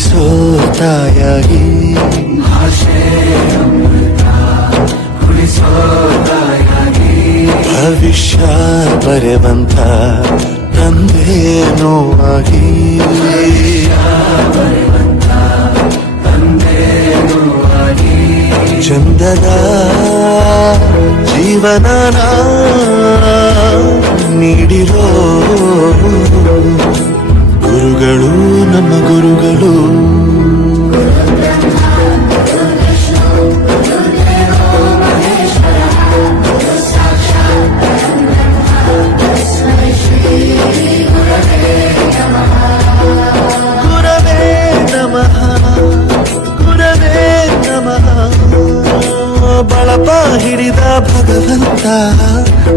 ಕುಡಿಸೋ ತಾಯಾಗಿ ಭವಿಷ್ಯ ಬರೆವಂತ ತಂದೇನೋ ಆಗಿ ಚಂದದ ಜೀವನನ ಗುರುಗಳು ನಮ್ಮ ಗುರುಗಳು. ಹಿಡಿದ ಭಗವಂತ.